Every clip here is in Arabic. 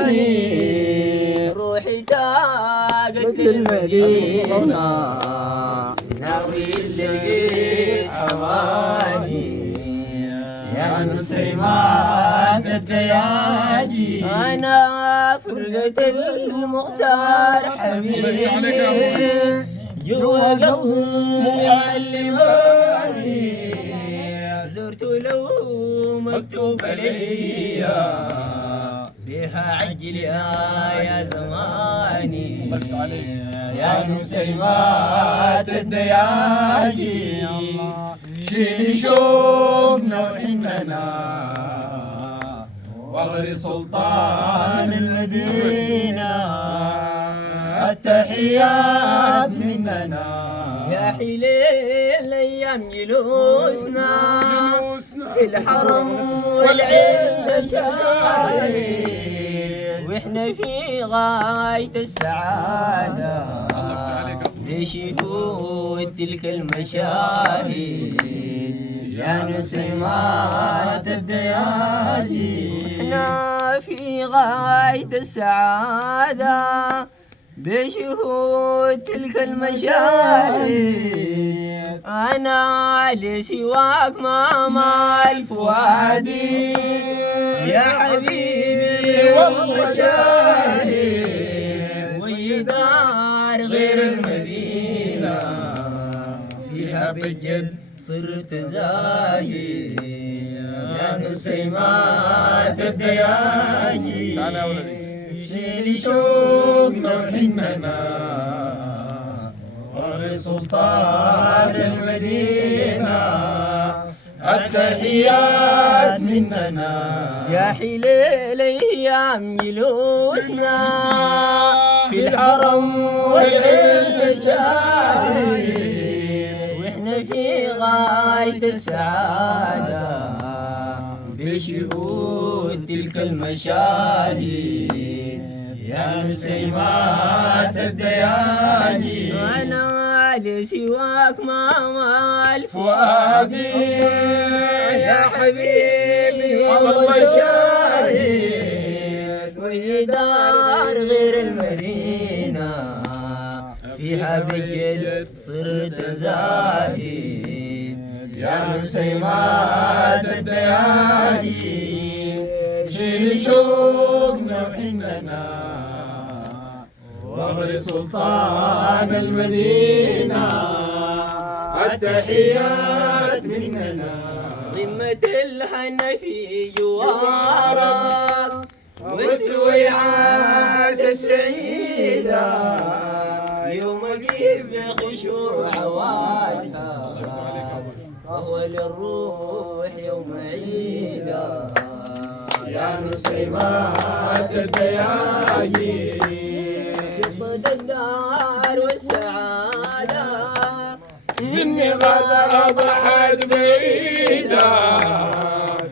أماني روحي تاقت المدينة ناوي لقيت أماني يا نسيمات الدياجي أنا فرقة المختار حبيبي جوا قلبي علماني زرت لو مكتوب ليا بها عجل يا زماني يا نسيمات الدياجي شيلي شوقنا وحننا واغري سلطان المدينة التحيات مننا يا حليل الايام جلوسنا في الحرم والعين شاهد واحنا في غاية السعادة بشهود تلك المشاهد يا نسيمات الدياجي احنا في غاية السعادة بشهود تلك المشاهد أنا لسواك ما مال فؤادي يا حبيبي والله شاهد ويدار غير المدينة فيها بجد صرت زاهد يا نسيمات الدياجي شيلي شوقنا وحننا واغري سلطان المدينة التحيات مننا يا حليل ايام جلوسنا في الحرم والعين شاهد واحنا في غاية السعادة بشهود تلك المشاهد يا نسيمات الدياجي أنا لسواك ما مال فؤادي يا حبيبي والله شاهد ويدار غير المدينة فيها بجد صرت زاهد يا نسيمات الدياجي شيلي شوقنا وحننا واغري سلطان المدينة التحيات مننا ضمة الحنفي جوارك والسويعات السعيدة يوم اجيب خشوع واجهك وهو للروح يوم عيده يا نسيمات الدياجي شطة الدار والسعادة مني غدا ضحت بعيدة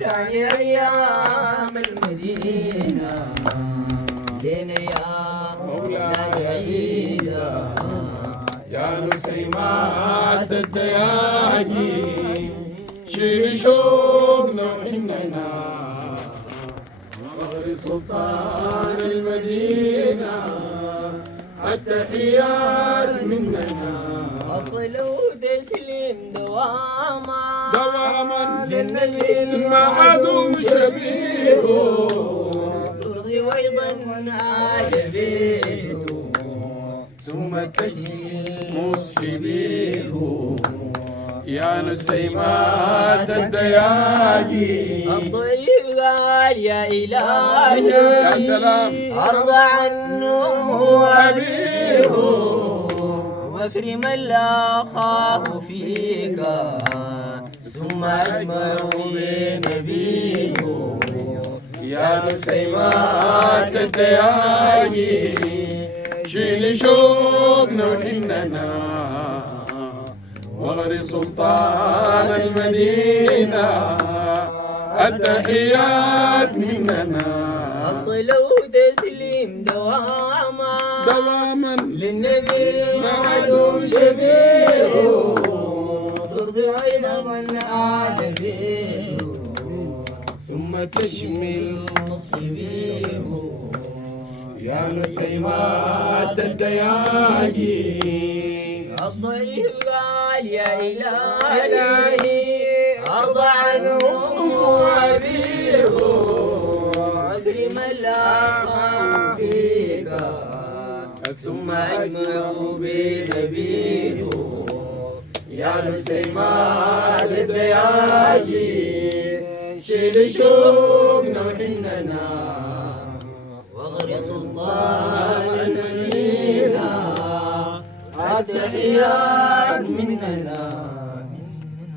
تعني أيام المدينة لين يا مولاي عيدة يا نسيمات الدياجي شيلي شوقنا وحننا واغري سلطان المدينة التحيات مننا أصل وتسليم دواما للنبي المعدوم شبيه ترضي وأيضا عجبته ثم تشمس شبيه يا نسيمات الدياجي الضيف قال يا إلهي يا سلام أرضى عنه وأبيه واكرم لا خاف فيك ثم أجمعوا بنبيه يا نسيمات الدياجي شيلي شوقنا وحننا واغري سلطان المدينة التحيات مننا أصل وتسليم دواما للنبي معلوم شبيه ترضي أيضا من آل بيه ثم تشمل مصحبيه نسيمات الدياجي الضعيف قال يا إلهي أرضى عنهم وأبيه أكرم الله فيك ثم أجمعوا بنبيه يا نسيمات الدياجي شيل شوقنا وحننا وغر سلطان المدينة التحيات مننا